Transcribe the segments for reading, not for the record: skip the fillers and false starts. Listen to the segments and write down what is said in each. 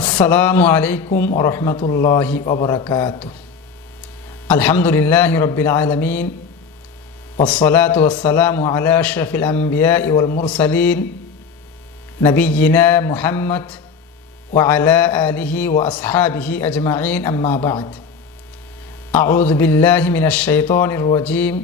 আসসালামু আলাইকুম ওয়া রাহমাতুল্লাহি ওয়া বারাকাতুহু। আলহামদুলিল্লাহি রাব্বিল আলামিন ওয়াসসালাতু ওয়াসসালামু আলা আশরাফিল আমবিয়াই ওয়াল মুরসালিন নবিয়িনা মুহাম্মদ ওয়া আলা আলিহি ওয়া আসহাবিহি আজমাইন, আম্মা বা'দ। আউযু বিল্লাহি মিনাশ শাইতানির রাজীম।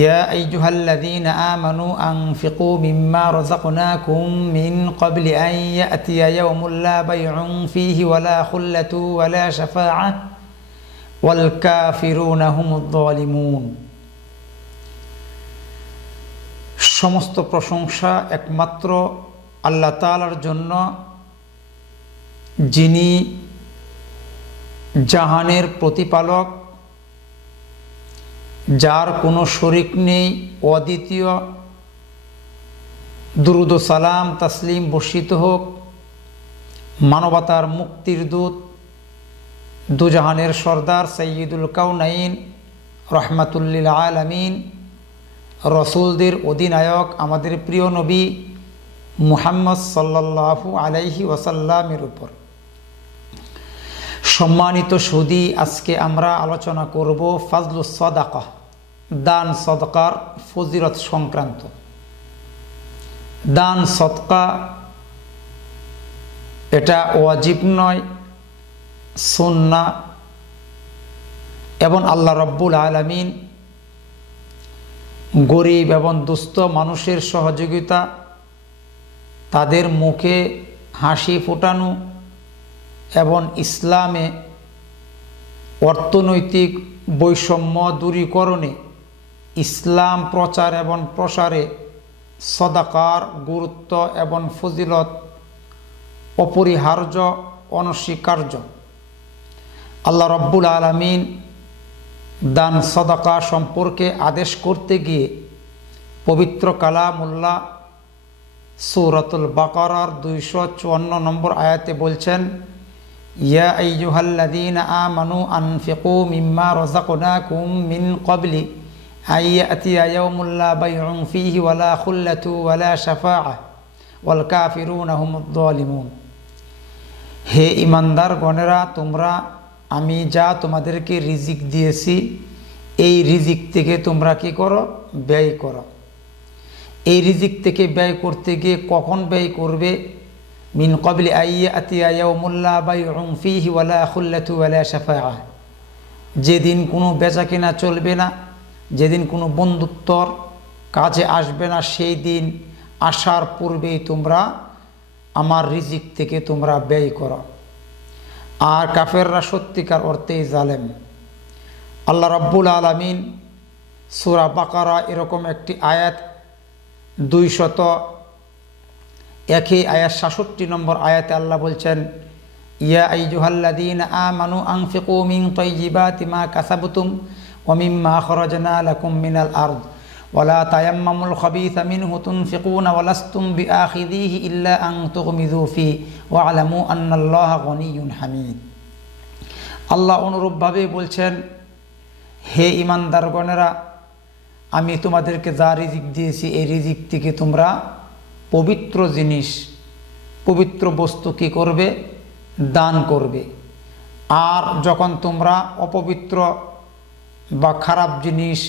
ইয়া আইয়ুহাল্লাযীনা আমানু আনফিকু মিম্মা রাযাকনাকুম মিন ক্বাবলি আন ইয়াতিয়া ইয়াওমুন লা বাইউন ফীহি ওয়ালা খুল্লাতু ওয়ালা শাফাআহ ওয়াল কাফিরুনা হুমুয যালিমুন। সমস্ত প্রশংসা একমাত্র আল্লাহ তাআলার জন্য, যিনি জাহানের প্রতিপালক, যার কোনো শরিক নেই, অদ্বিতীয়। দুরুদ ও সালাম তাসলিম বর্ষিত হোক মানবতার মুক্তির দূত, দুজাহানের সর্দার সাইয়্যিদুল কাউনাইন রাহমাতুল লিল আলামিন, রসুলদের অধিনায়ক আমাদের প্রিয় নবী মুহাম্মদ সাল্লাল্লাহু আলাইহি ওয়াসাল্লামের উপর। সম্মানিত সুদী, আজকে আমরা আলোচনা করব ফাজলুস সাদাকা, দান সদকার ফজিলত সংক্রান্ত। দান সদকা এটা ওয়াজিব নয়, সুন্নাহ, এবং আল্লাহ রাব্বুল আলামিন গরিব এবং দুস্থ মানুষের সহযোগিতা, তাদের মুখে হাসি ফোটানো এবং ইসলামে অর্থনৈতিক বৈষম্য দূরীকরণে, ইসলাম প্রচার এবং প্রসারে সদাকার গুরুত্ব এবং ফজিলত অপরিহার্য, অনস্বীকার্য। আল্লাহ রাব্বুল আলামিন দান সদাকা সম্পর্কে আদেশ করতে গিয়ে পবিত্র কালামুল্লাহ সূরাতুল বাকারার 254 নম্বর আয়াতে বলছেন, ইয়া আইয়ুহাল্লাযীনা আমানু আনফিকু মিম্মা রাযাকনাকুম মিন ক্বাবলি আন ইয়াতিয়া ইয়াওমুন লা বাইউন ফীহি ওয়ালা খুল্লাতু ওয়ালা শাফাআহ ওয়াল কাফিরুনা হুমুয যালিমুন। হে ঈমানদারগণেরা, তোমরা আমি যা তোমাদেরকে রিজিক দিয়েছি, এই রিজিক থেকে তোমরা কি করো? ব্যয় করো। এই রিজিক থেকে ব্যয় করতে গিয়ে কখন ব্যয় করবে? মিন ক্বাবলি আন ইয়াতিয়া ইয়াওমুন লা বাইউন ফীহি ওয়ালা খুল্লাতু ওয়ালা শাফাআহ, যেদিন কোনো বেচা কেনা চলবে না, যেদিন কোনো বন্ধুত্বর কাজে আসবে না, সেই দিন আসার পূর্বেই তোমরা আমার রিজিক থেকে তোমরা ব্যয় করো। আর কাফেররা সত্যিকার অর্থেই জালেম। আল্লাহ রাব্বুল আলামিন সূরা বাকারা এরকম একটি আয়াত 201 আয়াত 66 নম্বর আয়াতে আল্লাহ বলছেন, ইয়া আইয়ুহাল্লাযীনা আমানু আনফিকু মিন তাইয়্যিবাতি মা কাসাবতুম ওয়া মিম্মা আখরাজনা লাকুম মিনাল আরদ ওয়ালা তায়াম্মামুল খাবিসা মিনহু তুনফিকুনা ওয়ালাস্তুম বিআখিযিহি ইল্লা আন তুগমিযু ফি ওয়া'লামু আন্নাল্লাহা গনিয়্যুন হামিদ। আল্লাহ অনুরূপভাবে বলছেন, হে ঈমানদারগণেরা, আমি তোমাদেরকে যা রিজিক দিয়েছি, এই রিজিক থেকে তোমরা পবিত্র জিনিস, পবিত্র বস্তু কি করবে? দান করবে। আর যখন তোমরা অপবিত্র বা খারাপ জিনিস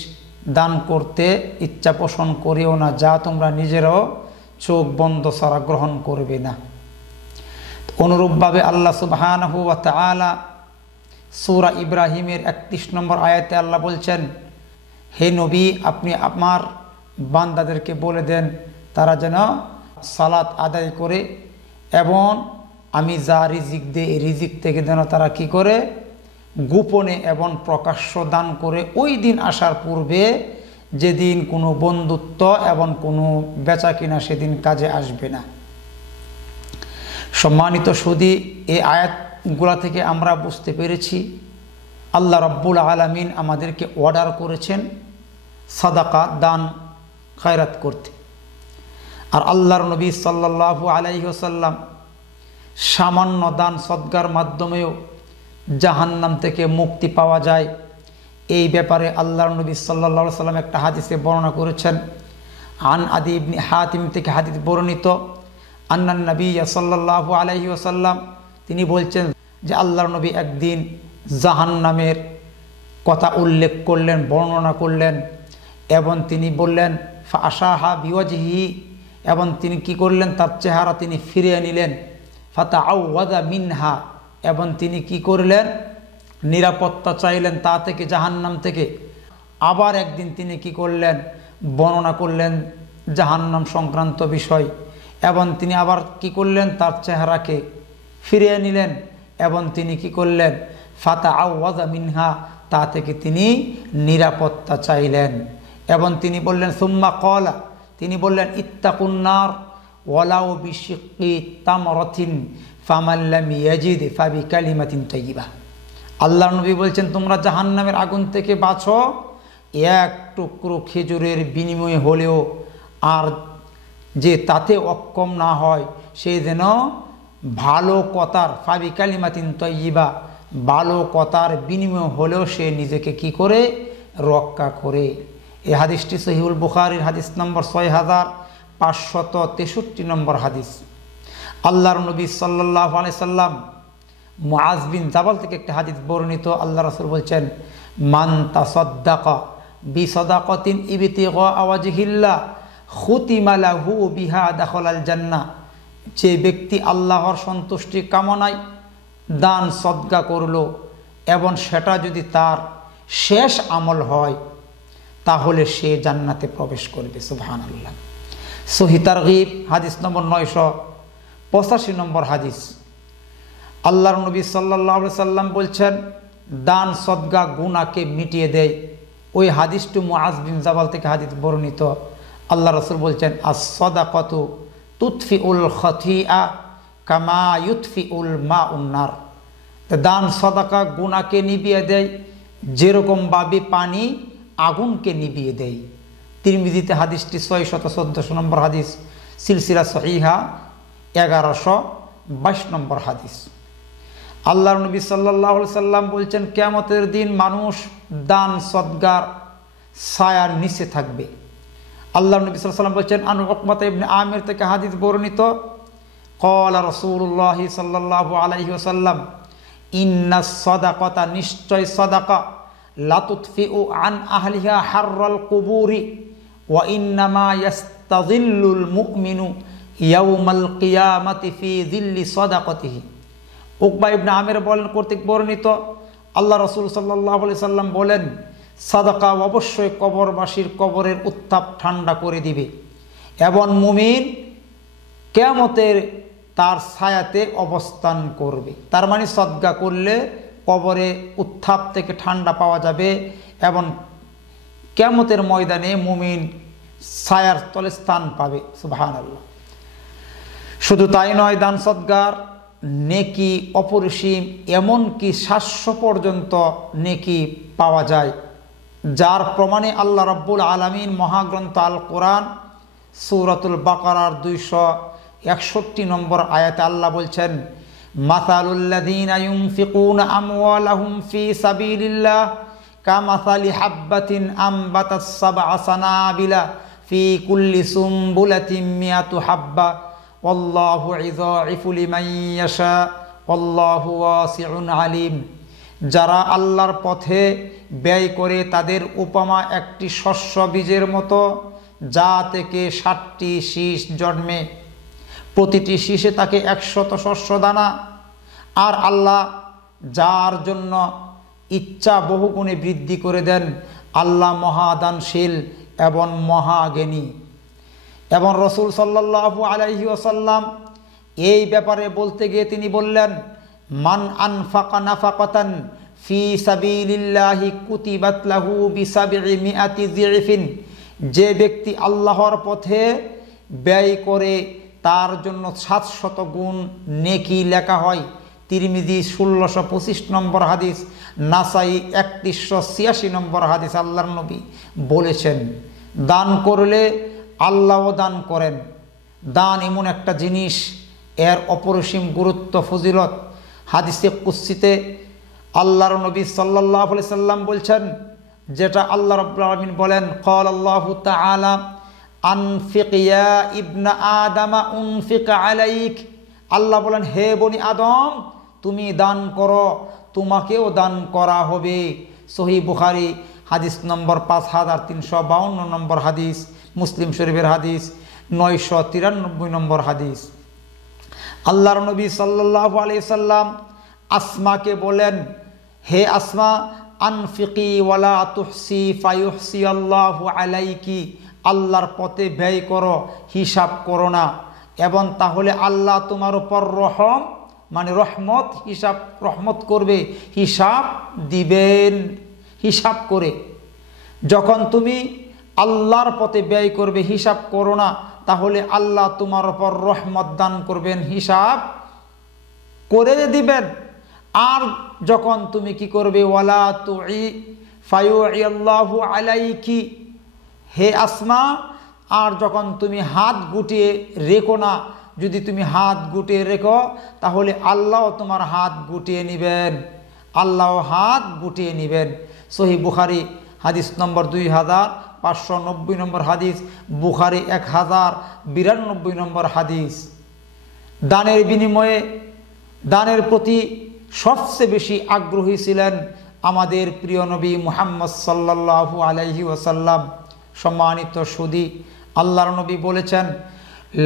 দান করতে ইচ্ছা পোষণ করিও না, যা তোমরা নিজেরাও চোখ বন্ধ ছাড়া গ্রহণ করবে না। অনুরূপভাবে আল্লাহ সুবহানাহু ওয়া তাআলা সূরা ইব্রাহিমের 31 নম্বর আয়াতে আল্লাহ বলছেন, হে নবী, আপনি আমার বান্দাদেরকে বলে দেন তারা যেন সালাত আদায় করে এবং আমি যা রিজিক দিই, এই রিজিক থেকে যেন তারা কি করে? গোপনে এবং প্রকাশ্য দান করে, ওই দিন আসার পূর্বে, যেদিন কোনো বন্ধুত্ব এবং কোনো বেচা কিনা সেদিন কাজে আসবে না। সম্মানিত সুদী, এই আয়াতগুলা থেকে আমরা বুঝতে পেরেছি আল্লাহ রাব্বুল আলামিন আমাদেরকে অর্ডার করেছেন সাদাকা, দান খায়রাত করতে। আর আল্লাহর নবী সাল্লাল্লাহু আলাইহি ওয়াসাল্লাম সামান্য দান সদকার মাধ্যমেও জাহান্নাম থেকে মুক্তি পাওয়া যায়, এই ব্যাপারে আল্লাহর নবী সাল্লাল্লাহু আলাইহি ওয়াসাল্লাম একটা হাদিসে বর্ণনা করেছেন। আন আদি ইবনে হাতিম থেকে হাদিস বর্ণিত, আন্নান নবী সাল্লাল্লাহু আলাইহি ওয়াসাল্লাম, তিনি বলছেন যে আল্লাহর নবী একদিন জাহান্নামের কথা উল্লেখ করলেন, বর্ণনা করলেন, এবং তিনি বললেন ফাশাহা বিওয়াজহি, এবং তিনি কি করলেন, তার চেহারা তিনি ফিরিয়ে নিলেন। ফাতাআওয়াযা মিনহা, এবং তিনি কি করলেন, নিরাপত্তা চাইলেন তা থেকে, জাহান্নাম থেকে। আবার একদিন তিনি কি করলেন, বর্ণনা করলেন জাহান্নাম সংক্রান্ত বিষয়, এবং তিনি আবার কি করলেন, তার চেহারাকে ফিরিয়ে নিলেন, এবং তিনি কি করলেন, ফাতাআওয়াযা মিনহা, তা থেকে তিনি নিরাপত্তা চাইলেন। এবং তিনি বললেন সুম্মা ক্বালা, তিনি বললেন ইত্তাকুন নার ওয়ালাউ বিশিক্কি তামরাতিন ফামান লাম ইয়াজিদ ফাবিকালিমাতিন তাইয়্যিবা। আল্লাহর নবী বলছেন তোমরা জাহান্নামের আগুন থেকে বাঁচো এক টুকরো খেজুরের বিনিময়ে হলেও, আর যে তাতে অক্ষম না হয় সে যেন ভালো কথার, ফাবিকালিমাতিন তাইয়্যিবা, ভালো কথার বিনিময় হলেও সে নিজেকে কি করে, রক্ষা করে। এই হাদিসটি সহিহুল বুখারীর হাদিস নম্বর 6563 নম্বর হাদিস। আল্লাহর নবী সাল্লাল্লাহু আলাইহি সাল্লাম মুআজ বিন জাবাল থেকে একটা হাদিস বর্ণিত, আল্লাহ রাসূল বলছেন মান তাসাদ্দাকা বিসাদাকাতিন ইবতিগা ওয়াজহিল্লাহ খুতিমা লাহু বিহা দাখালাল জান্নাহ। যে ব্যক্তি আল্লাহর সন্তুষ্টি কামনায় দান সদকা করলো এবং সেটা যদি তার শেষ আমল হয় তাহলে সে জান্নাতে প্রবেশ করবে। সুবহানাল্লাহ। সহিহ তারগীব হাদিস নম্বর 985 নম্বর হাদিস। আল্লাহর নবী সাল্লাল্লাহু আলাইহি সাল্লাম বলছেন দান সদকা গুনাহকে মিটিয়ে দেয়। ওই হাদিসটি মুআজ বিন জাবাল থেকে হাদিস বর্ণিত। আল্লাহ রাসূল বলছেন আস-সাদাকাতু তুতফিউল খাতিআ কামা ইউতফিউল মাউন নার। দান সদকা গুনাহকে নিভিয়ে দেয় যেরকমভাবে পানি আগুনকে নিভিয়ে দেয়। তিরমিজিতে হাদিসটি 614 নম্বর হাদিস, সিলসিলা সহিহা 1122 নম্বর হাদিস। আল্লাহর নবী সাল্লাল্লাহু আলাইহি সাল্লাম বলছেন কিয়ামতের দিন মানুষ দান সদকার ছায়ার নিচে থাকবে। আল্লাহর নবী সাল্লাল্লাহু আলাইহি সাল্লাম বলছেন আন উকবাতা ইবনে আমির থেকে হাদিস বর্ণিত, ক্বালা রাসূলুল্লাহ সাল্লাল্লাহু আলাইহি ওয়াসাল্লাম ইন্নাস সাদাকাতা, নিশ্চয় সাদাকা, লা তুতফিউ আন আহলিহা হাররাল কুবুরি ওয়া ইন্নামা ইয়াস্তাযিল্লুল মুমিনু ইয়াউমাল কিয়ামাতি ফি যিল্লি সাদাকাতিহি। উকবা ইবনে আমির বলেন কর্তৃক বর্ণিত, আল্লাহ রাসূল সাল্লাল্লাহু আলাইহি সাল্লাম বলেন সাদাকা অবশ্যই কবরবাসীর কবরের উত্তাপ ঠান্ডা করে দিবে এবং মুমিন কিয়ামতের তার ছায়াতে অবস্থান করবে। তার মানে সদকা করলে কবরে উত্তাপ থেকে ঠান্ডা পাওয়া যাবে এবং কিয়ামতের ময়দানে মুমিন ছায়ার তলে স্থান পাবে। সুবহানাল্লাহ। শুধু তাই নয়, দান সদকার নেকি অপরিসীম, এমনকি 700 পর্যন্ত নেকি পাওয়া যায়, যার প্রমাণে আল্লাহ রাব্বুল আলামিন মহাগ্রন্থ আল কোরআন সূরাতুল বাকারার 261 নম্বর আয়াতে আল্লাহ বলছেন মাসালুল লাযীনা ইউনফিকুনা আমওয়ালাহুম ফি সাবিলিল্লাহ কামাসালি হাববাতিন আমবাতাস সাবআ সানাবিলা ফি কুল্লি সুমবুলাতিন মিয়াতু হাব্বা ওয়াল্লাহু ইযাইফু লিমান ইয়াশা ওয়াল্লাহু ওয়াসিউন আলিম। যারা আল্লাহর পথে ব্যয় করে তাদের উপমা একটি শস্য বীজের মতো, যা থেকে 60টি শীষ জন্মে, প্রতিটি শীষে তাকে 100 শস্য দানা। আর আল্লাহ যার জন্য ইচ্ছা বহুগুণে বৃদ্ধি করে দেন, আল্লাহ মহাদানশীল এবং মহাজ্ঞানী। এবং রাসূল সাল্লাল্লাহু আলাইহি ওয়াসাল্লাম এই ব্যাপারে বলতে গিয়ে তিনি বললেন মান আনফাকা নাফাকাতান ফি সাবিলিল্লাহি কুতিবাত লাহু বি700 যিফিন। যে ব্যক্তি আল্লাহর পথে ব্যয় করে তার জন্য 700 গুণ নেকি লেখা হয়। তিরমিজি 1625 নম্বর হাদিস, নাসাই 3186 নম্বর হাদিস। আল্লাহর নবী বলেছেন দান করলে আল্লাহও দান করেন। দান এমন একটা জিনিস, এর অপরিসীম গুরুত্ব ফজিলত। হাদিসে কুদসিতে আল্লাহর নবী সাল্লাল্লাহু আলাইহি সাল্লাম বলছেন, যেটা আল্লাহ রাব্বুল আলামিন বলেন ক্বাল আল্লাহু তাআলা আনফিক ইয়া ইবনা আদামা উনফিক আলাইক, আল্লাহ বলেন হে বনি আদম তুমি দান করো, তোমাকেও দান করা হবে। সহিহ বুখারী হাদিস নম্বর 5352 নম্বর হাদিস, মুসলিম শরীফের হাদিস 993 নম্বর হাদিস। আল্লাহর নবী সাল্লাল্লাহু আলাইহি সাল্লাম আসমাকে বলেন হে আসমা আনফিকি ওয়ালা তুহসি ফায়ুহসি আল্লাহু আলাইকি, আল্লাহর পথে ব্যয় করো, হিসাব করো না, এবং তাহলে আল্লাহ তোমার উপর রহম মানে রহমত রহমত করবে, হিসাব দিবেন। হিসাব করে যখন তুমি আল্লাহর পথে ব্যয় করবে, হিসাব করো না, তাহলে আল্লাহ তোমার উপর রহমত দান করবেন, হিসাব করে দিবেন। আর যখন তুমি কি করবে ওয়ালা তুই ফায়ুই আল্লাহু আলাইকি, হে আসমা আর যখন তুমি হাত গুটিয়ে রেখো না, যদি তুমি হাত গুটিয়ে রেখো তাহলে আল্লাহ তোমার হাত গুটিয়ে নেবেন, আল্লাহ হাত গুটিয়ে নেবেন। সহিহ বুখারী হাদিস নম্বর 2590 নম্বর হাদিস, বুখারী 1092 নম্বর হাদিস। দানের বিনিময়ে দানের প্রতি সবচেয়ে বেশি আগ্রহী ছিলেন আমাদের প্রিয় নবী মুহাম্মদ সাল্লাল্লাহু আলাইহি ওয়াসাল্লাম। সম্মানিত সুধী, আল্লাহর নবী বলেছেন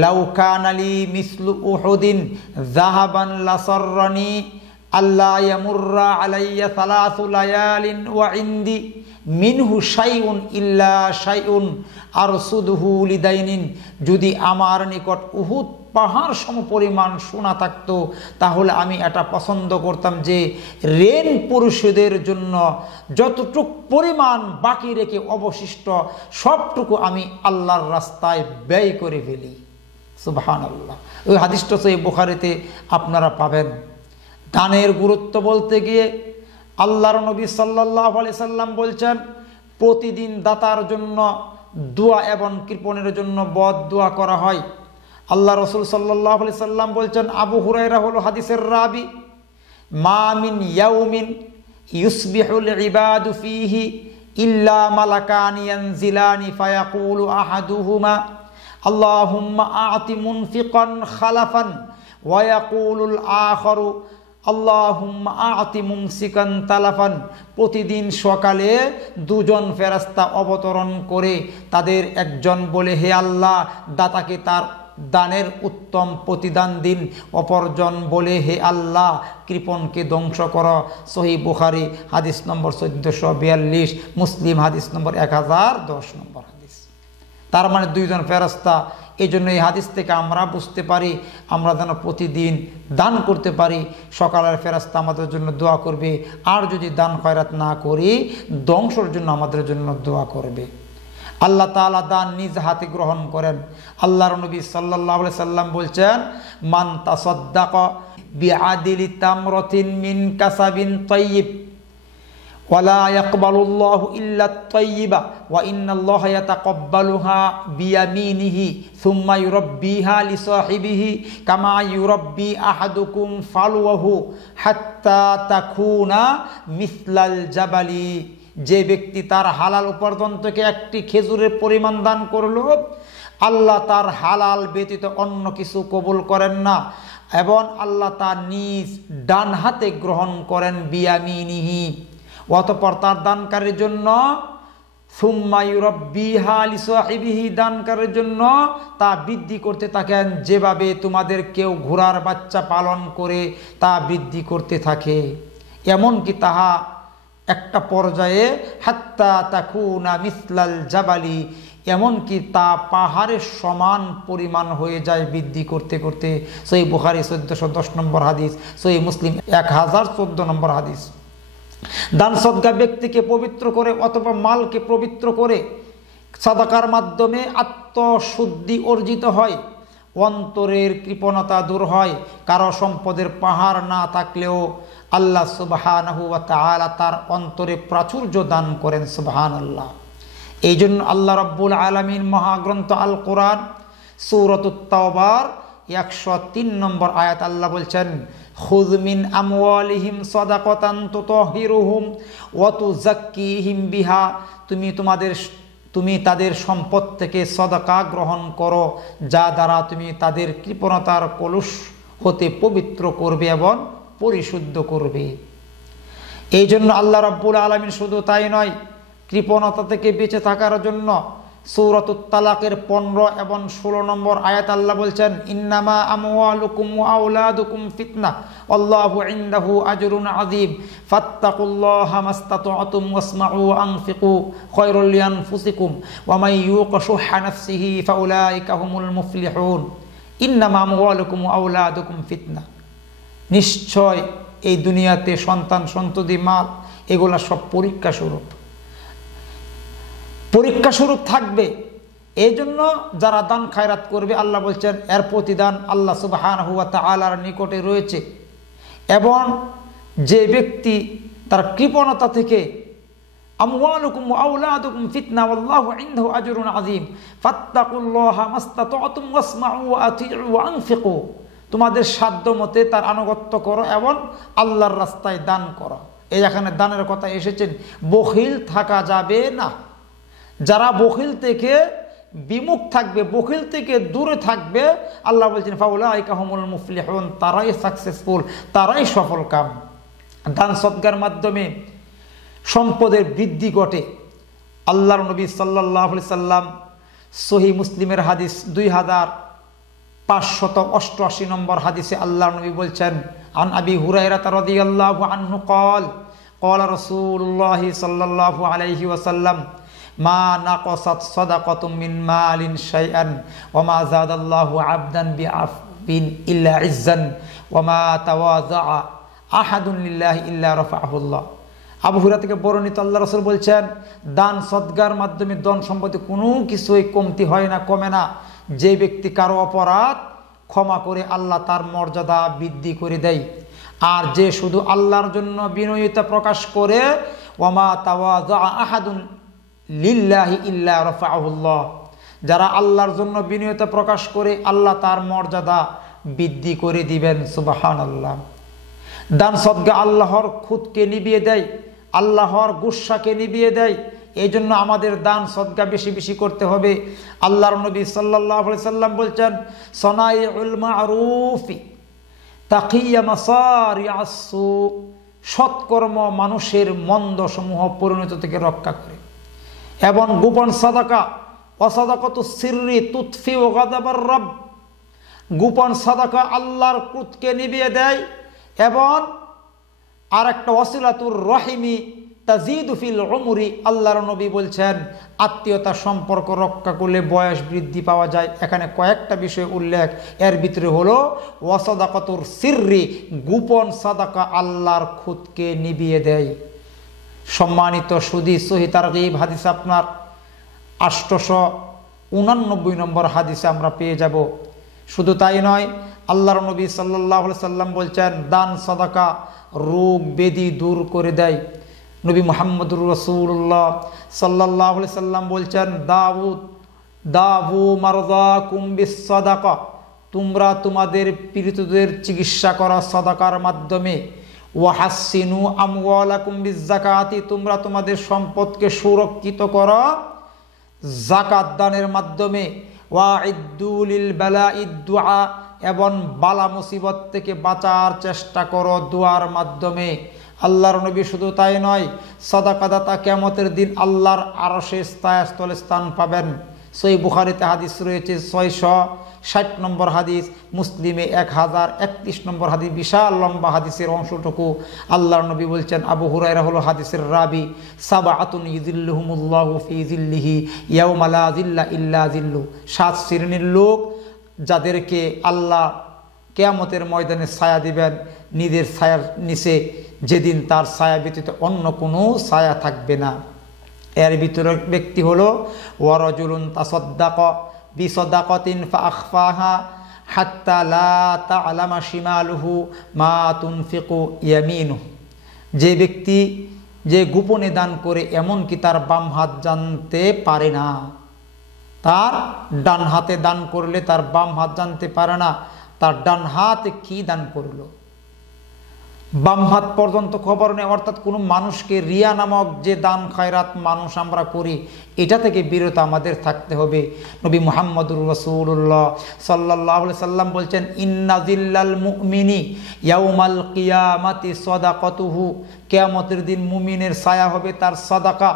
লাউ কানা লি মিসলু উহুদিন যাহাবান লাসাররানি আল্লা ইয়ামুররা আলাইয়া সালাসু লায়ালিন ওয়া ইনদি মিনহু শাইউন ইল্লা শাইউন আরসুদহু লিদাইনিন, যদি আমার নিকট উহুদ পাহাড় সমপরিমাণ সোনা থাকতো তাহলে আমি এটা পছন্দ করতাম যে ঋণ পরিশোধের জন্য যতটুক পরিমাণ বাকি রেখে অবশিষ্ট সবটুকু আমি আল্লাহর রাস্তায় ব্যয় করে ফেলি। সুবহানাল্লাহ। ওই হাদিসটা সহিহ বুখারীতে আপনারা পাবেন। দানের গুরুত্ব বলতে গিয়ে আল্লাহর নবী সাল্লাল্লাহু আলাইহি সাল্লাম বলছেন প্রতিদিন দাতার জন্য দোয়া এবং কৃপণের জন্য বদদোয়া করা হয়। আল্লাহ রাসূল সাল্লাল্লাহু আলাইহি সাল্লাম বলছেন, আবু হুরায়রা হলো হাদিসের রাবি, মা মিন ইয়াউমিন ইউসবিহুল ইবাদু ফীহি ইল্লা মালাকানি ইয়ানজিলানি ফায়াকুলু আহাদুহুমা আল্লাহুম্মা আ'তি মুনফিকান খালাফান ওয়া ইয়াকুলুল আখারু আল্লাহুম্মা আ'তি মুমসিকান তালাফান। প্রতিদিন সকালে দুজন ফেরেশতা অবতরণ করে তাদের একজন বলে হে আল্লাহ দাতাকে তার দানের উত্তম প্রতিদান দিন, অপরজন বলে হে আল্লাহ কৃপণকে ধ্বংস করো। সহিহ বুখারী হাদিস নম্বর 1442, মুসলিম হাদিস নম্বর 1010 নম্বর হাদিস। তার মানে দুইজন ফেরেশতা। এই জন্য এই হাদিস থেকে আমরা বুঝতে পারি আমরা যেন প্রতিদিন দান করতে পারি। সকালের ফেরেশতা আমাদের জন্য দোয়া করবে, আর যদি দান খয়রাত না করি ধ্বংসের জন্য আমাদের জন্য দোয়া করবে। আল্লাহ তাআলা দান নিজ হাতে গ্রহণ করেন। আল্লাহর নবী সাল্লাল্লাহু আলাইহি সাল্লাম বলছেন মান তাসাদ্দাকা বিআদিলি তামরাতিন মিন কাসাবিন তাইয়্যিব ওয়ালা ইয়াকবালুল্লাহু ইল্লা আত-তাইয়্যিবা ওয়া ইন্নাল্লাহা ইয়াতাকাব্বালুহা বিয়ামিনিহি সুম্মা ইউরাব্বিহা লিসাহিবিহি কামা ইউরাব্বি আহাদুকুম ফালওয়াহু হাত্তা তাকুনা মিসলাল জাবালি। যে ব্যক্তি তার হালাল উপার্জন থেকে একটি খেজুরের পরিমাণ দান করলো, আল্লাহ তার হালাল ব্যতীত অন্য কিছু কবুল করেন না এবং আল্লাহ তার নিজ ডান হাতে গ্রহণ করেন বিয়ামিনিহি। অতঃপর তার দানকারীর জন্য সুম্মা ইউরাব্বিহা লিসাহিবিহি, দানকারীর জন্য তা বৃদ্ধি করতে থাকেন যেভাবে তোমাদের কেউ ঘোড়ার বাচ্চা পালন করে তা বৃদ্ধি করতে থাকে, এমনকি তাহা একটা পর্যায়ে হাত্তা তাকুনা মিসলাল জাবালি, এমনকি তা পাহাড়ের সমান পরিমাণ হয়ে যায় বৃদ্ধি করতে করতে। সহিহ বুখারী 1410 নম্বর হাদিস, সহিহ মুসলিম 1014 নম্বর হাদিস। দান সদকা ব্যক্তিকে পবিত্র করে অথবা মালকে পবিত্র করে সাদাকার মাধ্যমে আত্মশুদ্ধি অর্জিত হয়, অন্তরের কৃপণতা দূর হয়। কারো সম্পদের পাহাড় না থাকলেও আল্লাহ সুবহানাহু ওয়া তাআলা তার অন্তরে প্রাচুর্য দান করেন। সুবহানাল্লাহ। এই জন্য আল্লাহ রাব্বুল আলামিন মহাগ্রন্থ আল কোরআন সূরাতুত তাওবার 103 নম্বর আয়াত আল্লাহ বলছেন খুয মিন আমওয়ালিহিম সাদাকাতান তুতাহহিরুহুম ওয়া তুযাক্কিহিম বিহা, তুমি তোমাদের তুমি তাদের সম্পদ থেকে সদকা গ্রহণ করো, যা দ্বারা তুমি তাদের কৃপণতার কলুষ হতে পবিত্র করবে এবং পরিশুদ্ধ করবে। এই জন্য আল্লাহ রাব্বুল আলামিন শুধু তাই নয়, কৃপণতা থেকে বেঁচে থাকার জন্য সূরাতুত তালাকের 15 এবং 16 নম্বর আয়াত আল্লাহ বলছেন, ইন্নামা আমওয়ালুকুম ওয়া আওলাদুকুম ফিতনা আল্লাহু ইনদাহু আজরুন আযীম ফাত্তাকুল্লাহা মাসতাতআতুম ওয়াসমাউ ওয়া আনফিকু খায়রুল লিআনফুসিকুম ওয়া মান ইউকা শুহা নাফসিহি ফাউলাইকা হুমুল মুফলিহুন। ইন্নামা আমওয়ালুকুম ওয়া আওলাদুকুম ফিতনা, নিশ্চয় এই দুনিয়াতে সন্তান সন্ততি মাল এগুলা সব পরীক্ষা স্বরূপ থাকবে। এই জন্য যারা দান খায়রাত করবে আল্লাহ বলছেন এর প্রতিদান আল্লাহ সুবহানাহু ওয়া তাআলার নিকটে রয়েছে। এবং যে ব্যক্তি তার কৃপণতা থেকে আমওয়ালুকুম ওয়া আওলাদুকুম ফিতনা ওয়াল্লাহু ইনদাহু আজরুন আযীম ফাত্তাকুল্লাহা মাসতাতআতুম ওয়াসমাউ ওয়া আতিউ ওয়া আনফিকু, তোমাদের সাধ্য মতে তার আনুগত্য করো এবং আল্লাহর রাস্তায় দান করো। এই এখানে দানের কথা এসেছেন, বখিল থাকা যাবে না। যারা বখিল থেকে বিমুখ থাকবে, বখিল থেকে দূরে থাকবে, আল্লাহ বলছেন ফাউলাইকা হুমুল মুফলিহুন, তারাই সাকসেসফুল, তারাই সফল কাম। দান সদকার মাধ্যমে সম্পদের বৃদ্ধি ঘটে। আল্লাহর নবী সাল্লাল্লাহু আলাইহি সাল্লাম সহিহ মুসলিমের হাদিস 2588 নম্বর হাদিসে আল্লাহর নবী বলছেন, আন আবি হুরায়রা রাদিয়াল্লাহু আনহু قال قال رسول الله صلى الله عليه وسلم ما نقصت صدقة من مال شيئا وما زاد الله عبدا بعفو إلا عزا وما تواضع أحد لله إلا رفعه الله। আবু হুরায়রা থেকে বর্ণিত আল্লাহ রাসূল বলছেন, দান সদকার মাধ্যমে ধন সম্পদে কোনো কিছুই কমতি হয় না, কমে না। যে ব্যক্তি কারো অপরাধ ক্ষমা করে আল্লাহ তার মর্যাদা বৃদ্ধি করে দেয়। আর যে শুধু আল্লাহর জন্য বিনয়িতা প্রকাশ করে, ওয়ামা তাওয়াযা আহাদুন লিল্লাহি ইল্লা রাফাআহুল্লাহ, যারা আল্লাহর জন্য বিনয়িতা প্রকাশ করে আল্লাহ তার মর্যাদা বৃদ্ধি করে দিবেন। সুবহানাল্লাহ। দান সদকা আল্লাহর খুদকে নিভিয়ে দেয়, আল্লাহর গুসাকে নিভিয়ে দেয়। এই জন্য আমাদের দান সদকা বেশি বেশি করতে হবে। আল্লাহর নবী সাল্লাল্লাহু আলাইহি সাল্লাম বলছেন, সনাইউল মারুফি তাকিয়া মাসারিআস সু, সৎকর্ম মানুষের মন্দ সমূহ পরিণত থেকে রক্ষা করে। এবং গোপন সাদাকা, অসাদাকাতু সিররি তুতফিউ গাযাবার রব, গোপন সাদাকা আল্লাহর ক্রোধকে নিভিয়ে দেয়। এবং আর একটা ওয়াসিলাতুর রহিমি তাজিদু ফিল উমরি, আল্লাহর নবী বলছেন আত্মীয়তা সম্পর্ক রক্ষা করলে বয়স বৃদ্ধি পাওয়া যায়। এখানে কয়েকটা বিষয় উল্লেখ, এর ভিতরে হলো ওয়াসাদাকাতুর সিররি, গোপন সাদাকা আল্লাহর খুদকে নিভিয়ে দেয়। সম্মানিত সুদী, সহিহ তারগীব হাদিস আপনার 889 নম্বর হাদিসে আমরা পেয়ে যাব। শুধু তাই নয়, আল্লাহর নবী সাল্লাল্লাহু আলাইহি সাল্লাম বলছেন দান সাদাকা রোগ ব্যাধি দূর করে দেয়। নবী মুহাম্মদুর রাসূলুল্লাহ সাল্লাল্লাহু আলাইহি সাল্লাম বলছেন, দাবু মারদাকুম বিসসাদাকা, তোমরা তোমাদের পীড়িতদের চিকিৎসা করো সাদাকার মাধ্যমে। ওয়াহাসিনু আমওয়ালাকুম বিযাকাতি, তোমরা তোমাদের সম্পদকে সুরক্ষিত করো যাকাত দানের মাধ্যমে। ওয়াইদ্দু লিল বালাইদ দুআ, এবং বালা মুসিবত থেকে বাঁচার চেষ্টা করো দোয়ার মাধ্যমে। আল্লাহর নবী শুধু তাই নয়, সাদাকাদাতা কিয়ামতের দিন আল্লাহর আরশের ছায়াতলে স্থান পাবেন। সহিহ বুখারীতে হাদিস রয়েছে 660 নম্বর হাদিস, মুসলিমে 1031 নম্বর হাদিস, বিশাল লম্বা হাদিসের অংশটুকু আল্লাহর নবী বলছেন, আবু হুরায়রা হলো হাদিসের রাবি, সাবআতুন ইযিল্লুহুমুল্লাহু ফি যিল্লিহি ইয়াওমা লা যিল্লা ইল্লা যিল্লু, 7 শ্রেণীর লোক যাদেরকে আল্লাহ কিয়ামতের ময়দানে ছায়া দিবেন নিজের ছায়ার নিচে, যেদিন তার ছায়া ব্যতীত অন্য কোনো ছায়া থাকবে না। এর ভিতরে ব্যক্তি হলো ওয়ারাজুলুন তাসাদ্দাকা বিসাদাকাতিন ফাআখফাহা হাত্তা লা তা'লামা শিমালুহু মা তুনফিকু ইয়ামিনুহু, যে ব্যক্তি যে গোপনে দান করে এমনকি তার বাম হাত জানতে পারে না। তার ডান হাতে দান করলে তার বাম হাত জানতে পারে না তার ডান হাতে কি দান করলো। বাম হাত পর্যন্ত খবর নেই, অর্থাৎ কোনো মানুষকে রিয়া নামক যে দান খয়রাত মানুষ আমরা করি, এটা থেকে বিরত আমাদের থাকতে হবে। নবী মুহাম্মদুর রাসূলুল্লাহ সাল্লাল্লাহু আলাইহি সাল্লাম বলছেন, ইন্না জিল্লাল মুমিনি ইয়াউমাল কিয়ামাতি সাদাকাতুহু, কিয়ামতের দিন মুমিনের ছায়া হবে তার সাদাকা।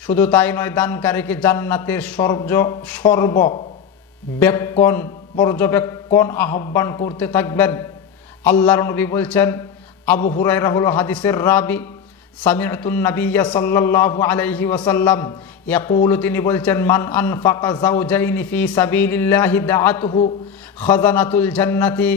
শুধু তাই নয়, দানকারীকে জান্নাতের পর্যবেক্ষণ আহ্বান করতে থাকবেন। আল্লাহর নবী বলছেন, আবু হুরায়রা হলো হাদিসের রাবি, সামি'তুন নাবিয়্যা সাল্লাল্লাহু আলাইহি ওয়াসাল্লাম ইয়াকুলু, তিনি বলছেন, মান আনফাকা যাওজাইনি ফি সাবিলিল্লাহি দাআতুহু খাজানাতুল জান্নাতি,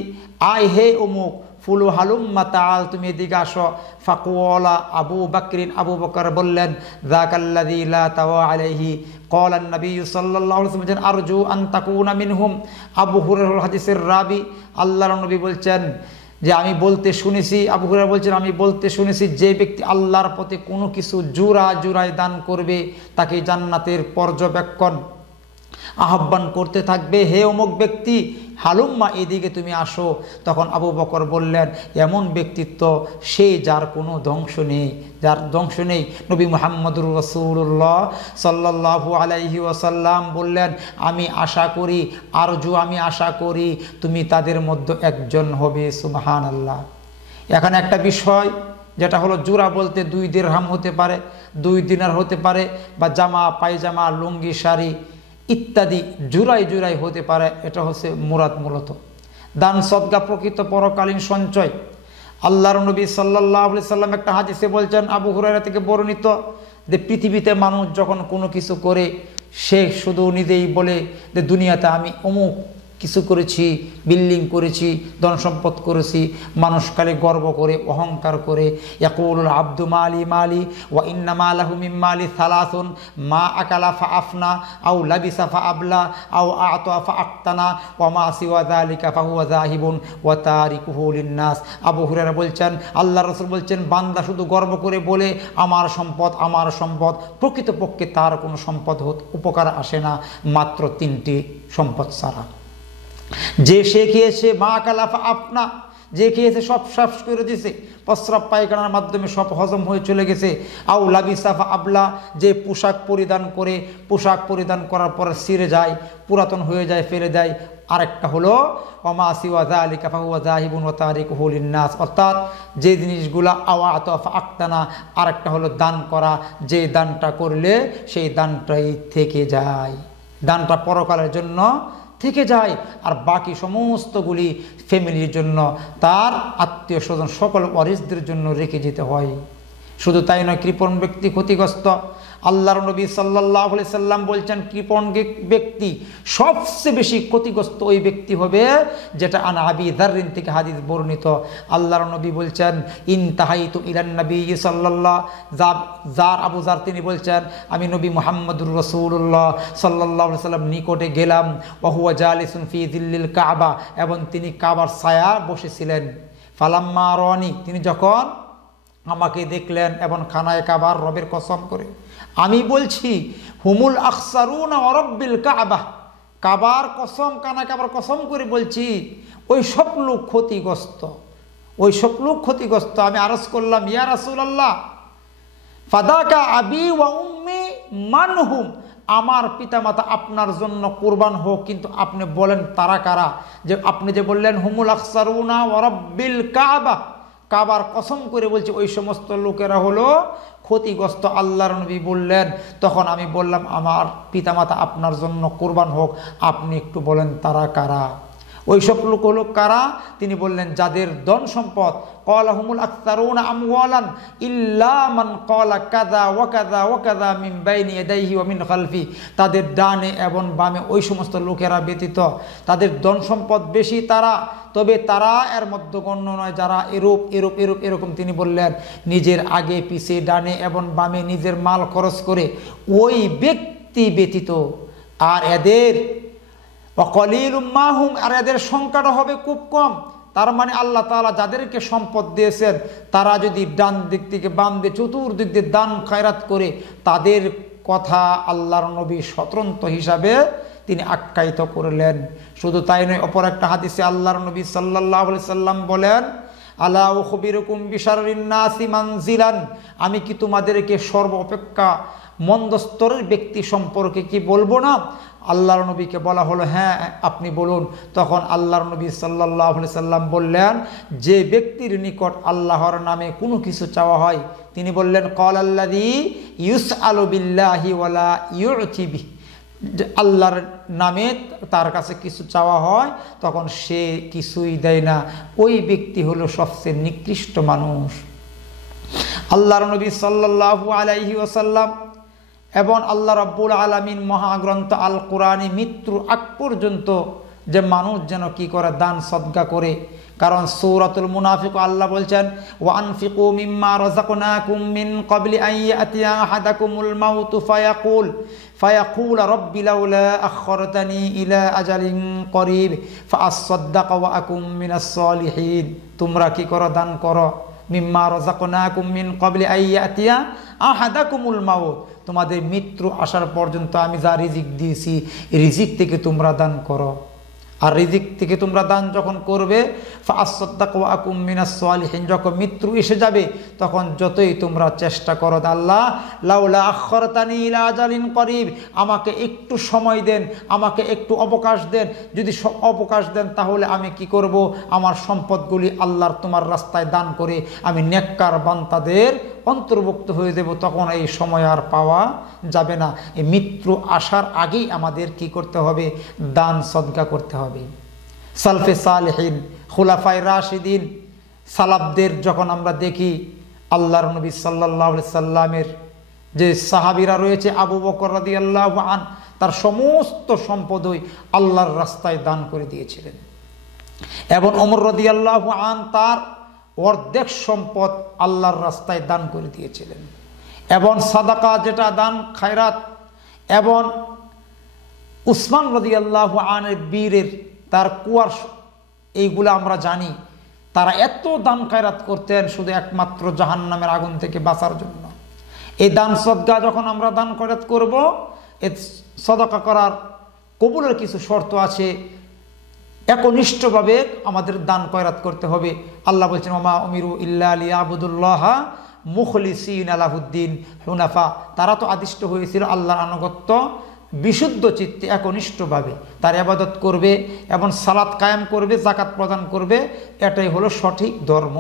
আয় হে অমুক ফুলু হালুম্মা তাআল, তুমি এদিকে আসো। ফাকুলা আবু বকরিন, আবু বকর বললেন, যাকাল্লাযী লা তাওয়া আলাইহি। ক্বালান নবী সাল্লাল্লাহু আলাইহি ওয়াসাল্লাম, আরজু আন তাকুনা মিনহুম। আবু হুরায়রা হাদিসের রাবি, আল্লাহর নবী বলছেন যে আমি বলতে শুনেছি, আবু হুরায়রা বলছেন আমি বলতে শুনেছি, যে ব্যক্তি আল্লাহর পথে কোনো কিছু জোড়ায় দান করবে তাকে জান্নাতের পর্যবেক্ষণ আহ্বান করতে থাকবে, হে অমুক ব্যক্তি হালুম্মা এদিকে তুমি আসো। তখন আবু বকর বললেন, এমন ব্যক্তিত্ব সে যার কোনো ধ্বংস নেই। নবী মুহাম্মদুর রাসূলুল্লাহ সাল্লাল্লাহু আলাইহি ওয়াসাল্লাম বললেন, আমি আশা করি তুমি তাদের মধ্যে একজন হবে। সুবহানাল্লাহ। এখানে একটা বিষয় যেটা হলো, জোড়া বলতে 2 দিরহাম হতে পারে, 2 দিনার হতে পারে, বা জামা পায়জামা লুঙ্গি শাড়ি ইত্যাদি জোড়াই হতে পারে। এটা হচ্ছে মুরাদ। মূলত দান সদকা প্রকৃত পরকালীন সঞ্চয়। আল্লাহর নবী সাল্লাল্লাহু আলাইহি সাল্লাম একটা হাদিসে বলছেন, আবু হুরায়রা থেকে বর্ণিত, যে পৃথিবীতে মানুষ যখন কোনো কিছু করে, সে শুধু নিজেই বলে যে দুনিয়াতে আমি অমুক কিছু করেছি, বিল্ডিং করেছি, ধন সম্পদ করেছি, মানুষ খালি গর্ব করে অহংকার করে। ইয়াকুলুল আব্দু মালি মালি ওয়া ইন্নামা লাহু মিন মালি সালাসুন, মা আকালা ফা আফনা, আও লাবিসা ফা আবলা, আও আ'তা ফা আক্তানা, ওয়া মা সিওয়া যালিকা ফা হুয়া যাহিবুন ওয়া তারিকুহু লিন-নাস। আবু হুরায়রা বলছেন, আল্লাহর রাসূল বলছেন, বান্দা শুধু গর্ব করে বলে আমার সম্পদ, প্রকৃতপক্ষে তার কোনো সম্পদ উপকার আসে না, মাত্র 3টি সম্পদ ছাড়া। যে সে খেয়েছে মা কালাফা আপনা, যে খেয়েছে সব সাফ করে দিয়েছে, প্রস্রাব পায়খানার মাধ্যমে সব হজম হয়ে চলে গেছে। আউ লাবিসাফা আবলা, যে পোশাক পরিধান করার পর ছিঁড়ে যায়, পুরাতন হয়ে যায়, ফেলে দেয়। আরেকটা হলো ওমা সিওয়া যালিকা ফাহুয়া যাহিবুন ওয়া তারিকুহু লিন-নাস, অর্থাৎ যে জিনিসগুলা আওয়াতা ফা আক্তানা। আরেকটা হলো দান করা, যে দানটা করলে সেই দানটাই থেকে যায়, দানটা পরকালের জন্য থেকে যায়, আর বাকি সমস্তগুলি ফ্যামিলির জন্য, তার আত্মীয় স্বজন সকল ওয়ারিসদের জন্য রেখে যেতে হয়। শুধু তাই নয়, কৃপণ ব্যক্তি ক্ষতিগ্রস্ত। আল্লাহর নবী সাল্লাল্লাহু আলাইহি সাল্লাম বলছেন, কৃপণ ব্যক্তি সবচেয়ে বেশি ক্ষতিগ্রস্ত ওই ব্যক্তি হবে যেটা আন আবি যাররিন থেকে হাদিস বর্ণিত। আল্লাহর নবী বলছেন, ইনতাহাইতু ইলান নবী সাল্লাল্লাহু, যার আবু যার তিনি বলছেন, আমি নবী মুহাম্মদুর রাসূলুল্লাহ সাল্লাল্লাহু আলাইহি সাল্লাম নিকটে গেলাম, ওয়া হুয়া জালিসুন ফি যিল্লিল কাবা, এবং তিনি কাবার ছায়া বসেছিলেন। ফালাম্মা রানি, তিনি যখন আমাকে দেখলেন এবং খানায় কাবার রবের কসম করে আমি বলছি, হুমুল আখসারুনা ওয়া রাব্বিল কাবা, কাবার কসম, খানায় কাবার কসম করে বলছি, ওই সব লোক ক্ষতিগ্রস্ত। আমি আরজ করলাম, ইয়া রাসূলুল্লাহ, ফাদাকা আবি ওয়া উম্মি মানহুম, আমার পিতামাতা আপনার জন্য কুরবান হোক, কিন্তু আপনি বলেন তারা কারা? যে আপনি যে বললেন হুমুল আখসারুনা ওয়া রাব্বিল কাবা, কাবার কসম করে বলছি ওই সমস্ত লোকেরা হলো ক্ষতিগ্রস্ত। আল্লাহর নবী বললেন, তখন আমি বললাম, আমার পিতামাতা আপনার জন্য কুরবান হোক, আপনি একটু বলেন তারা কারা? ওই সব লোক হলো কারা? তিনি বললেন, যাদের ধন সম্পদ, ক্বালা হুমুল আকতারুনা আমওয়ালান ইল্লা মান ক্বালা কাযা ওয়া কাযা ওয়া কাযা মিন বাইনি ইয়াদাইহি ওয়া মিন খালফি, তাদের ডানে এবং বামে ওই সমস্ত লোকেরা ব্যতীত তাদের ধন সম্পদ বেশি তারা, তবে তারা এর মধ্যে গণ্য নয় যারা এরকম। তিনি বললেন, নিজের আগে পিছে ডানে এবং বামে নিজের মাল খরচ করে ওই ব্যক্তি ব্যতীত। আর এদের ওয়াকালিলুম মাহুম, আর এদের সংখ্যাটা হবে খুব কম। তার মানে আল্লাহ তাআলা যাদেরকে সম্পদ দিয়েছেন, তারা যদি ডান দিক থেকে বাম দিক চতুর্দিক দিয়ে দান খয়রাত করে, তাদের কথা আল্লাহর নবী স্বতন্ত্র হিসাবে তিনি আখ্যায়িত করলেন। শুধু তাই নয়, অপর একটা হাদিসে আল্লাহর নবী সাল্লাল্লাহু আলাইহি সাল্লাম বলেন, আলা উখবিরুকুম বিশাররিন নাসি মানজিলান, আমি কি তোমাদেরকে সর্বাপেক্ষা মন্দ স্তরের ব্যক্তি সম্পর্কে কি বলবো না? আল্লাহর নবীকে বলা হলো, হ্যাঁ আপনি বলুন। তখন আল্লাহর নবী সাল্লাল্লাহু আলাইহি সাল্লাম বললেন, যে ব্যক্তির নিকট আল্লাহর নামে কোনো কিছু চাওয়া হয়, তিনি বললেন ক্বালাল্লাযী ইউসআলু বিল্লাহি ওয়ালা ইউতি বিহি, আল্লাহর নামে তার কাছে কিছু চাওয়া হয় তখন সে কিছুই দেয় না, ওই ব্যক্তি হলো সবচেয়ে নিকৃষ্ট মানুষ। আল্লাহর নবী সাল্লাল্লাহু আলাইহি ওয়াসাল্লাম এবং আল্লাহ রাব্বুল আলামিন মহাগ্রন্থ আল কোরআনে মৃত্যুর আগ পর্যন্ত যে মানুষ যেন কি করে, দান সদকা করে। কারণ সূরাতুল মুনাফিক আল্লাহ বলছেন, ওয়া আনফিকু মিম্মা রাযাকনাকুম মিন ক্বাবলি আন ইয়াতিয়া আহাদাকুমুল মাউত ফায়াকুল রাব্বি লাউলা আখখারতানি ইলা আজালিন করিব ফাআসাদদাক ওয়া আকুম মিনাস সালিহিন। তোমরা কি করো, দান করো। মিম্মা রাযাকনাকুম মিন ক্বাবলি আন ইয়াতিয়া আহাদাকুমুল মাউত, তোমাদের মৃত্যু আসার পর্যন্ত আমি যা রিজিক দিয়েছি, রিজিক থেকে তোমরা দান করো। আর রিজিক থেকে তোমরা দান যখন করবে, ফাআসাদদাকু ওয়া আকুম মিনাস সালিহিন, যখন মৃত্যু এসে যাবে তখন যতই তোমরা চেষ্টা করো, আল্লাহ লাউলা আখখারতানি ইলা আজালিন করিব, আমাকে একটু সময় দেন, আমাকে একটু অবকাশ দেন। যদি অবকাশ দেন তাহলে আমি কি করব, আমার সম্পদগুলি আল্লাহর তোমার রাস্তায় দান করে আমি নেককার বান্দাদের অন্তর্ভুক্ত হয়ে দেব। তখন এই সময় আর পাওয়া যাবে না। এই মৃত্যু আসার আগেই আমাদের কি করতে হবে, দান সদকা করতে হবে। সালফে সালেহিন, খুলাফায়ে রাশিদিন, সালাফদের যখন আমরা দেখি, আল্লাহর নবী সাল্লাল্লাহু আলাইহি সাল্লামের যে সাহাবীরা রয়েছে, আবু বকর রাদিয়াল্লাহু আনহু তার সমস্ত সম্পদই আল্লাহর রাস্তায় দান করে দিয়েছিলেন, এবং ওমর রাদিয়াল্লাহু আনহু তার অর্ধেক সম্পদ আল্লাহর রাস্তায় দান করে দিয়েছিলেন। এবং সাদাকা যেটা দান খায়রাত, এবং উসমান রাদিয়াল্লাহু আনহুর বীরের তার কুয়ার, এইগুলো আমরা জানি। তারা এত দান খায়রাত করতেন শুধু একমাত্র জাহান্নামের আগুন থেকে বাঁচার জন্য। এই দান সদকা যখন আমরা দান খয়রাত করব, এই সদকা করার কবুলের কিছু শর্ত আছে। একনিষ্ঠভাবে আমাদের দান খয়রাত করতে হবে। আল্লাহ বলছেন, ওমা উমিরু ইল্লা লিয়াবুদুল্লাহা মুখলিসিনা লাহুদ্দিন হুনাফা, তারা তো আদিষ্ট হয়েছিল আল্লাহর আনুগত্য বিশুদ্ধ চিত্তে একনিষ্ঠভাবে তার ইবাদত করবে এবং সালাত কায়েম করবে, যাকাত প্রদান করবে, এটাই হলো সঠিক ধর্ম।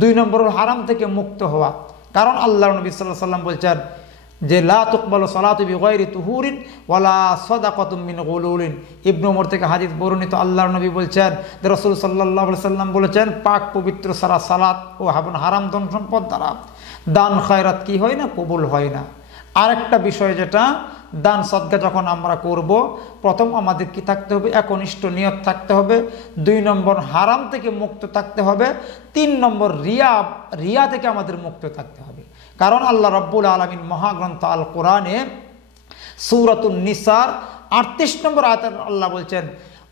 2 নম্বর হারাম থেকে মুক্ত হওয়া। কারণ আল্লাহর নবী সাল্লাল্লাহু আলাইহি ওয়াসাল্লাম বলছেন যে লা তুকবালু সালাতু বিগাইরি তুহুরিন ওয়ালা সাদাকাতুম মিন গুলুলিন। ইবনে ওমর থেকে হাদিস বর্ণিত, আল্লাহর নবী বলছেন যে রাসূল সাল্লাল্লাহু আলাইহি ওয়াসাল্লাম বলেছেন, পাক পবিত্র সারা সালাত ও হারাম ধন সম্পদ দ্বারা দান খয়রাত কি হয় না, কবুল হয় না। আরেকটা বিষয় যেটা, দান সদকা যখন আমরা করব, প্রথম আমাদের কি থাকতে হবে, একনিষ্ঠ নিয়ত থাকতে হবে। 2 নম্বর হারাম থেকে মুক্ত থাকতে হবে। 3 নম্বর রিয়া থেকে আমাদের মুক্ত থাকতে হবে। কারণ আল্লাহ রাব্বুল আলামিন মহাগ্রন্থ আল কোরআনে সূরাতুন নিসার 38 নম্বর আয়াতে আল্লাহ বলছেন,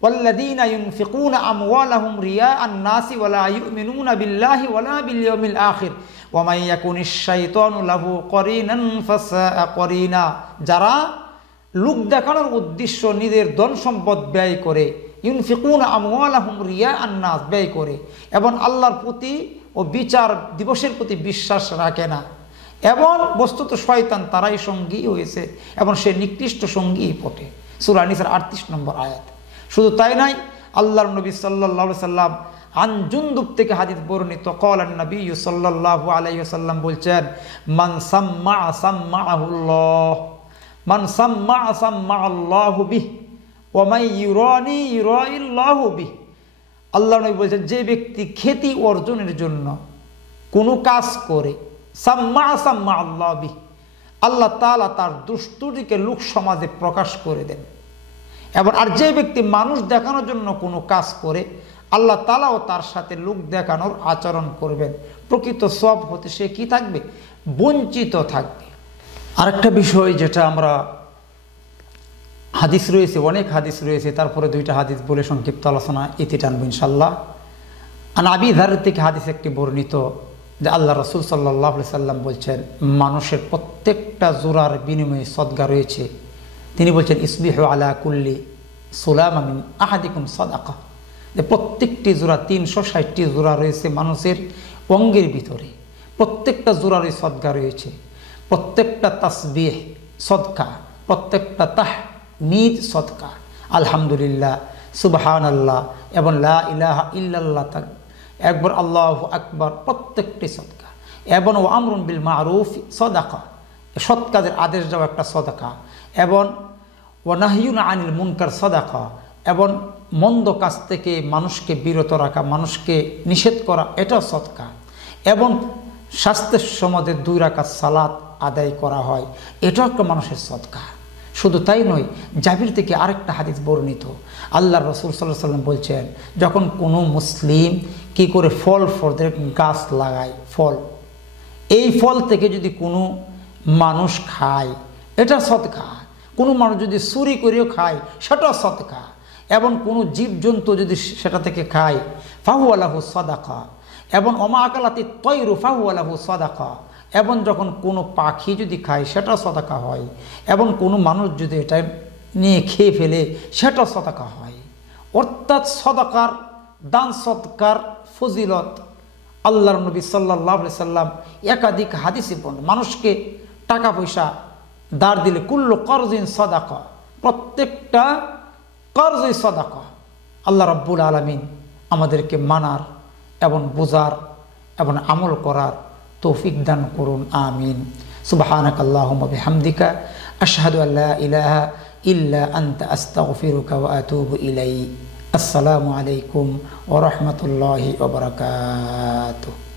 ওয়াল্লাযীনা ইউনফিকুনা আমওয়ালাহুম রিয়াআন নাসি ওয়ালা ইউমিনুনা বিল্লাহি ওয়ালা বিল ইয়াউমিল আখির ওয়া মান ইয়াকুনিশ শাইতানু লাহু করিনান ফাসাআ করিনা। যারা লোক দেখানোর উদ্দেশ্য নিজের ধন সম্পদ ব্যয় করে, ইউনফিকুনা আমওয়ালাহুম রিয়াআন নাস, ব্যয় করে, এবং আল্লাহর প্রতি ও বিচার দিবসের প্রতি বিশ্বাস রাখে না, এবং বস্তুত শয়তান তারাই সঙ্গী হয়েছে এবং সে নিকৃষ্ট সঙ্গী পটে। সূরা নিসার 38 নম্বর আয়াত। শুধু তাই নাই, আল্লাহর নবী সাল্লাল্লাহু আলাইহি সাল্লাম আন জুনদুব থেকে হাদিস বর্ণিত, ক্বালান নবী সাল্লাল্লাহু আলাইহি ওয়াসাল্লাম বলছেন, মান সাম্মা সাম্মাহুল্লাহ, মান সাম্মা সাম্মাআল্লাহু বিহি ওয়া মান ইউরানি ইউরাইল্লাহু বিহি। আল্লাহর নবী বলছেন, যে ব্যক্তি খ্যাতি অর্জনের জন্য কোনো কাজ করে, সাম্মা সাম্মাআল্লাহু বিহি, আল্লাহ তাআলা তার দুষ্টুটিকে লোক সমাজে প্রকাশ করে দেন। এবং আর যে ব্যক্তি মানুষ দেখানোর জন্য কোনো কাজ করে, আল্লাহ তাআলাও তার সাথে লোক দেখানোর আচরণ করবেন। প্রকৃত সওয়াব হতে সে কি থাকবে, বঞ্চিত থাকবে। আরেকটা বিষয় যেটা আমরা, হাদিস রয়েছে, অনেক হাদিস রয়েছে, তারপরে 2টা হাদিস বলে সংক্ষিপ্ত আলোচনা ইতি টানবো ইনশাআল্লাহ। আন আবি যার থেকে হাদিস একটি বর্ণিত যে আল্লাহ রাসূল সাল্লাল্লাহু আলাইহি সাল্লাম বলছেন, মানুষের প্রত্যেকটা জোড়ার বিনিময়ে সদকা রয়েছে। তিনি বলছেন, ইসবিহু আলা কুল্লি সুলামা মিন আহাদিকুম সাদাকা, যে প্রত্যেকটি জোড়া 360টি জোড়া রয়েছে মানুষের অঙ্গের ভিতরে, প্রত্যেকটা জোড়ারই সদকা রয়েছে, প্রত্যেকটা তাসবিহ সদকা, প্রত্যেকটা তাহমিদ সদকা, আলহামদুলিল্লাহ, সুবহানাল্লাহ এবং লা ইলাহা ইল্লাল্লাহ, একবার আল্লাহু আকবার, প্রত্যেকটি সদকা। এবং ও আমরুন বিল মারুফ সদাকা, সৎ কাজের আদেশ দেওয়া একটা সদাকা। এবং ও নাহিয়ুন আনিল মুনকার সদাকা, এবং মন্দ কাজ থেকে মানুষকে বিরত রাখা, মানুষকে নিষেধ করা, এটাও সদকা। এবং স্বাস্থ্যের সমাজে 2 রাকাত সালাত আদায় করা হয়, এটাও একটা মানুষের সদকা। শুধু তাই নয়, জাবির থেকে আরেকটা হাদিস বর্ণিত, আল্লাহ রসুল সাল্লাল্লাহু আলাইহি ওয়াসাল্লাম বলছেন, যখন কোনো মুসলিম কি করে ফল ফলের গাছ লাগায়, ফল, এই ফল থেকে যদি কোনো মানুষ খায় এটা সদকা। কোনো মানুষ যদি চুরি করেও খায় সেটাও সদকা। এবং কোনো জীবজন্তু যদি সেটা থেকে খায় ফাহু আলাহু সাদাকা। এবং অমা আকালাতি তয়রু ফাহু আলাহু সাদাকা। এবং যখন কোনো পাখি যদি খায় সেটা সদাকা হয়। এবং কোনো মানুষ যদি এটা নিয়ে খেয়ে ফেলে সেটা সদাকা হয়। অর্থাৎ সদাকার, দান সদকার ফজিলত আল্লাহর নবী সাল্লাল্লাহু আলাইহি সাল্লাম একাধিক হাদিসে বলেন। মানুষকে টাকা পয়সা ধার দিলে কুল্লু করজিন সদাকা, প্রত্যেকটা করজই সদাকা। আল্লাহ রাব্বুল আলামিন আমাদেরকে মানার এবং বোঝার এবং আমল করার তৌফিক দান করুন, আমিন। সুবহানাকাল্লাহুম্মা বিহামদিকা আশহাদু আল্লা ইলাহা ইল্লা আনতা আস্তাগফিরুকা ওয়া আতুবু ইলাইক। আসসালামু আলাইকুম ওয়া রাহমাতুল্লাহি ওয়া বারাকাতুহু।